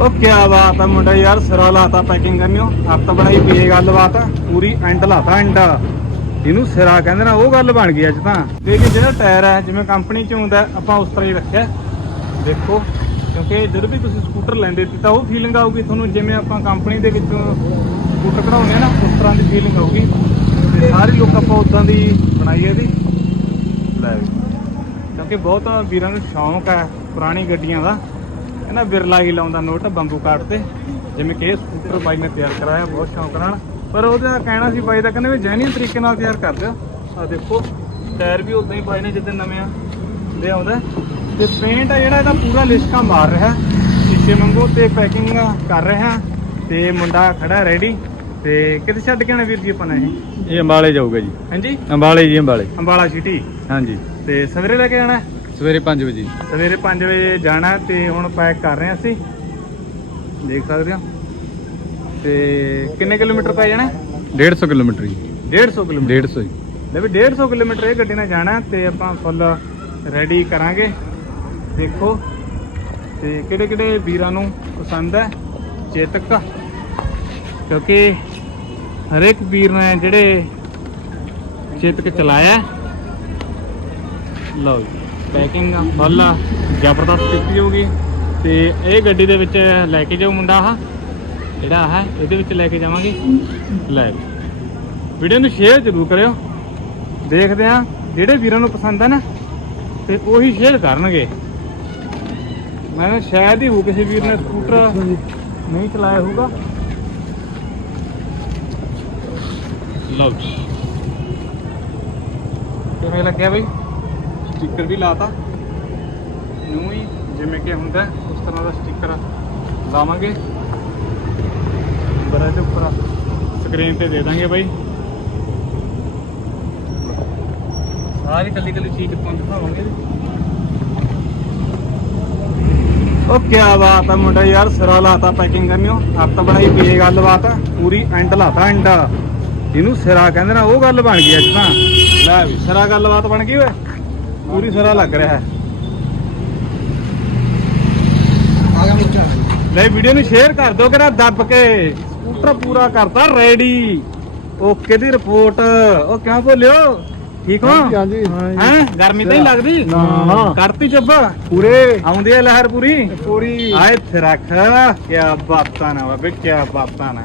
ਉਹ ਕੀ ਬਾਤ ਹੈ ਮੁੰਡਾ ਯਾਰ, ਸਿਰਾ ਲਾਤਾ ਪੈਕਿੰਗ ਕਰਨਿਓ। ਹੱਥ ਬਣਾਈ ਪਈ ਗੱਲਬਾਤ, ਪੂਰੀ ਐਂਡ ਲਾਤਾ ਐਂਡ ਇਹਨੂੰ ਸਿਰਾ ਕਹਿੰਦੇ ਨਾ, ਉਹ ਗੱਲ ਬਣ ਗਈ ਅੱਜ ਤਾਂ। ਲੇਕਿਨ ਜਿਹੜਾ ਟਾਇਰ ਹੈ ਜਿਵੇਂ ਕੰਪਨੀ ਚ ਹੁੰਦਾ, ਆਪਾਂ ਉਸ ਤਰ੍ਹਾਂ ਹੀ ਰੱਖਿਆ। ਦੇਖੋ, ਕਿਉਂਕਿ ਜਦੋਂ ਵੀ ਤੁਸੀਂ ਸਕੂਟਰ ਲੈਂਦੇ ਸੀ ਤਾਂ ਉਹ ਫੀਲਿੰਗ ਆਊਗੀ ਤੁਹਾਨੂੰ, ਜਿਵੇਂ ਆਪਾਂ ਕੰਪਨੀ ਦੇ ਵਿੱਚੋਂ ਸਕੂਟਰ ਕਢਾਉਂਦੇ ਆ ਨਾ, ਉਸ ਤਰ੍ਹਾਂ ਦੀ ਫੀਲਿੰਗ ਆਊਗੀ। ਤੇ ਸਾਰੇ ਲੋਕ ਆਪਾਂ ਉਦਾਂ ਦੀ ਬਣਾਈ ਹੈ ਇਹਦੀ। ਲੈ ਕਿਉਂਕਿ ਬਹੁਤ ਵੀਰਾਂ ਨੂੰ ਸ਼ੌਂਕ ਹੈ ਪੁਰਾਣੀ ਗੱਡੀਆਂ ਦਾ। ਇਹਨਾਂ ਬਿਰਲਾ ਹੀ ਲਾਉਂਦਾ ਨੋਟ ਬੰਬੂ ਕਾਟ ਤੇ। ਜਿਵੇਂ ਕਿ ਇਹ ਸਕੂਟਰ ਬਾਈ ਨੇ ਤਿਆਰ ਕਰਾਇਆ ਬਹੁਤ ਸ਼ੌਂਕ ਨਾਲ। ਪਰ ਉਹਦਾ ਕਹਿਣਾ ਸੀ ਬਾਈ ਦਾ ਕਹਿੰਦੇ ਵੀ ਜੈਨੂਇਨ ਤਰੀਕੇ ਨਾਲ ਤਿਆਰ ਕਰ ਦਿਓ। ਆ ਦੇਖੋ ਟਾਇਰ ਵੀ ਉਦਾਂ ਹੀ ਬਾਈ ਨੇ ਜਿੱਦਾਂ ਨਵੇਂ ਆ ਦੇ ਆਉਂਦਾ ਤੇ ਪੇਂਟ ਆ ਜਿਹੜਾ ਇਹਦਾ ਪੂਰਾ ਲਿਸ਼ਕਾ ਮਾਰ ਰਿਹਾ ਸ਼ੀਸ਼ੇ ਵਾਂਗੂ ਤੇ ਪੈਕਿੰਗ ਕਰ ਰਿਹਾ ਤੇ ਮੁੰਡਾ ਖੜਾ ਰੈਡੀ ਤੇ ਕਿੱਥੇ ਛੱਡ ਕੇ ਆਣਾ ਵੀਰ ਜੀ ਆਪਾਂ ਨੇ ਇਹ? ਅੰਬਾਲੇ ਜਾਊਗਾ ਜੀ। ਹਾਂਜੀ? ਅੰਬਾਲੇ ਜੀ ਅੰਬਾਲੇ। ਅੰਬਾਲਾ ਸਿਟੀ ਹਾਂਜੀ। ਤੇ ਸਵੇਰੇ ਲੈ ਕੇ ਜਾਣਾ? ਸਵੇਰੇ 5 ਵਜੇ। ਸਵੇਰੇ 5 ਵਜੇ ਜਾਣਾ ਤੇ ਹੁਣ ਪੈਕ ਕਰ ਰਹੇ ਹਾਂ ਅਸੀਂ। ਦੇਖ ਸਕਦੇ ਹੋ। ਤੇ ਕਿੰਨੇ ਕਿਲੋਮੀਟਰ ਪੈ ਜਾਣਾ? ਹੈ? 150 ਕਿਲੋਮੀਟਰ ਜੀ। 150 ਕਿਲੋਮੀਟਰ। 150 ਜੀ। ਲੈ ਵੀ 150 ਕਿਲੋਮੀਟਰ ਇਹ ਗੱਡੀ ਨਾਲ ਜਾਣਾ ਤੇ ਆਪਾਂ ਫੁੱਲ ਰੈਡੀ ਕਰਾਂਗੇ। ਦੇਖੋ। ਤੇ ਕਿਹੜੇ ਕਿਹੜੇ ਵੀਰਾਂ ਨੂੰ ਪਸੰਦ ਹੈ? ਚੇਤਕ। ਕਿਉਂਕਿ ਹਰੇਕ ਵੀਰ ਨੇ ਜਿਹੜੇ ਚੇਤਕ ਚਲਾਇਆ। ਲਓ ਜੀ। ਪੈਕਿੰਗ ਫੁੱਲ ਜ਼ਬਰਦਸਤ ਕੀਤੀ ਹੋਊਗੀ। ਤੇ ਇਹ ਗੱਡੀ ਦੇ ਵਿੱਚ ਲੈ ਕੇ ਜਾਊ ਮੁੰਡਾ ਆਹ। ਜਿਹੜਾ ਹੈ, ਇਹਦੇ ਵਿੱਚ ਲੈ ਕੇ ਜਾਵਾਂਗੇ। ਲੈ ਵੀ ਵੀਡੀਓ ਨੂੰ ਸ਼ੇਅਰ ਜ਼ਰੂਰ ਕਰਿਓ। ਦੇਖਦੇ ਆ ਜਿਹੜੇ ਵੀਰਾਂ ਨੂੰ ਪਸੰਦ ਹੈ ਨਾ, ਤੇ ਉਹੀ ਸ਼ੇਅਰ ਕਰਨਗੇ। ਮੈਂ ਕਿਹਾ ਸ਼ਾਇਦ ਹੀ ਹੋ ਕਿਸੇ ਵੀਰ ਨੇ ਸਕੂਟਰ ਨਹੀਂ ਚਲਾਇਆ ਹੋਊਗਾ। ਲਓ ਕਿਵੇਂ ਲੱਗਿਆ ਬਈ? ਸਟicker ਵੀ ਲਾਤਾ। ਨੂੰ ਹੀ ਜਿਵੇਂ ਕਿ ਹੁੰਦਾ, ਉਸ ਤਰ੍ਹਾਂ ਦਾ ਸਟicker ਲਾਵਾਂਗੇ। ਬੜਾ ਦੇ ਉੱਪਰ ਸਕਰੀਨ ਤੇ ਦੇ ਦਾਂਗੇ ਬਾਈ। ਸਾਰੀ ਕੱਲੀ ਕੱਲੀ ਚੀਜ਼ ਕਿੱਥੋਂ ਦਿਖਾਵਾਂਗੇ? ਉਹ ਕੀ ਬਾਤ ਆ ਮੁੰਡਾ ਯਾਰ, ਸਿਰਾ ਲਾਤਾ ਪੈਕਿੰਗ ਕਰਨਿਓ। ਹੱਥ ਬਣਾਈ ਪਈ ਗੱਲਬਾਤ। ਪੂਰੀ ਐਂਡ ਲਾਤਾ ਐਂਡ ਇਹਨੂੰ ਸਿਰਾ ਕਹਿੰਦੇ ਨਾ ਉਹ ਗੱਲ ਬਣ ਗਈ ਅੱਜ ਤਾਂ। ਲੈ ਵੀ, ਸਿਰਾ ਗੱਲਬਾਤ ਬਣ ਗਈ ਓਏ। ਪੂਰੀ ਸਿਰਾ ਲੱਗ ਰਿਹਾ ਹੈ। ਲੈ ਵੀਡੀਓ ਨੂੰ ਸ਼ੇਅਰ ਕਰ ਦਿਓ ਕਿਰਾ ਦੱਬ ਕੇ। ਸਕੂਟਰ ਪੂਰਾ ਕਰਤਾ ਰੈਡੀ ਓਕੇ ਦੀ ਰਿਪੋਰਟ ਉਹ ਕਿਉਂ ਬੋਲਿਓ ਠੀਕ ਹੋ? ਹਾਂਜੀ ਹੈ? ਗਰਮੀ ਤਾਂ ਨਹੀਂ ਲੱਗਦੀ? ਨਾ। ਕਰਤੀ ਚੱਬ? ਪੂਰੇ। ਆਉਂਦੀ ਹੈ ਲਹਿਰ ਪੂਰੀ? ਪੂਰੀ। ਆਏ ਇੱਥੇ ਰੱਖ। ਕੀ ਬਾਤਾਂ ਨਾ ਬਾਬੇ ਕੀ ਬਾਤਾਂ ਨਾ।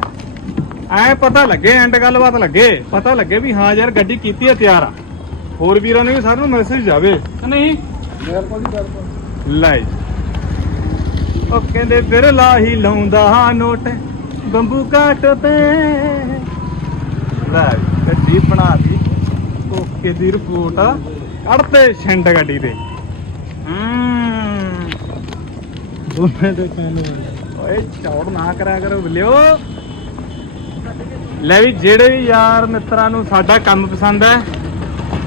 ਐ ਪਤਾ ਲੱਗੇ ਐਂਡ ਗੱਲਬਾਤ ਲੱਗੇ। ਪਤਾ ਲੱਗੇ ਵੀ ਹਾਂ ਯਾਰ ਗੱਡੀ ਕੀਤੀ ਹੈ ਤਿਆਰ ਆ। ਹੋਰ ਵੀਰਾਂ ਨੂੰ ਵੀ ਸਾਰਿਆਂ ਨੂੰ ਮੈਸੇਜ ਜਾਵੇ। ਨਹੀਂ? ਲੈ ਜੀ। ਉਹ ਕਹਿੰਦੇ ਫਿਰ ਲਾਹੀ ਲਾਉਂਦਾ ਹਾਂ ਨੋਟ ਬੰਬੂ ਕਾਟ ਤੇ। ਲੈ ਜੀ, ਗੱਡੀ ਬਣਾ ਦੀ ਓਕੇ ਦੀ ਰਿਪੋਰਟ ਕੱਢਤੇ ਛਿੰਡ ਗੱਡੀ ਤੇ। ਹਮ ਦੋਨੇ ਦੇ ਪੈਨ ਓਏ ਚੌੜ ਨਾ ਕਰਿਆ ਕਰੋ ਬਿਲਿਓ। ਲੈ ਵੀ ਜਿਹੜੇ ਵੀ ਯਾਰ ਮਿੱਤਰਾਂ ਨੂੰ ਸਾਡਾ ਕੰਮ ਪਸੰਦ ਹੈ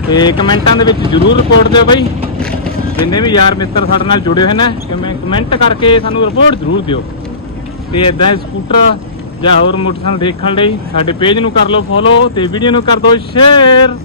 ਤੇ ਕਮੈਂਟਾਂ ਦੇ ਵਿੱਚ ਜਰੂਰ ਰਿਪੋਰਟ ਦਿਓ ਬਾਈ। ਜਿੰਨੇ ਵੀ ਯਾਰ ਮਿੱਤਰ ਸਾਡੇ ਨਾਲ ਜੁੜੇ ਹੋਏ ਨੇ ਕਿਵੇਂ ਕਮੈਂਟ ਕਰਕੇ ਸਾਨੂੰ ਰਿਪੋਰਟ ਜਰੂਰ ਦਿਓ। ਤੇ ਇਦਾਂ ਸਕੂਟਰ ਜਾਂ ਹੋਰ ਮੋਟਰਸਾਈਕਲ ਦੇਖਣ ਲਈ ਸਾਡੇ ਪੇਜ ਨੂੰ ਕਰ ਲਓ ਫੋਲੋ ਤੇ ਵੀਡੀਓ ਨੂੰ ਕਰ ਦਿਓ ਸ਼ੇਅਰ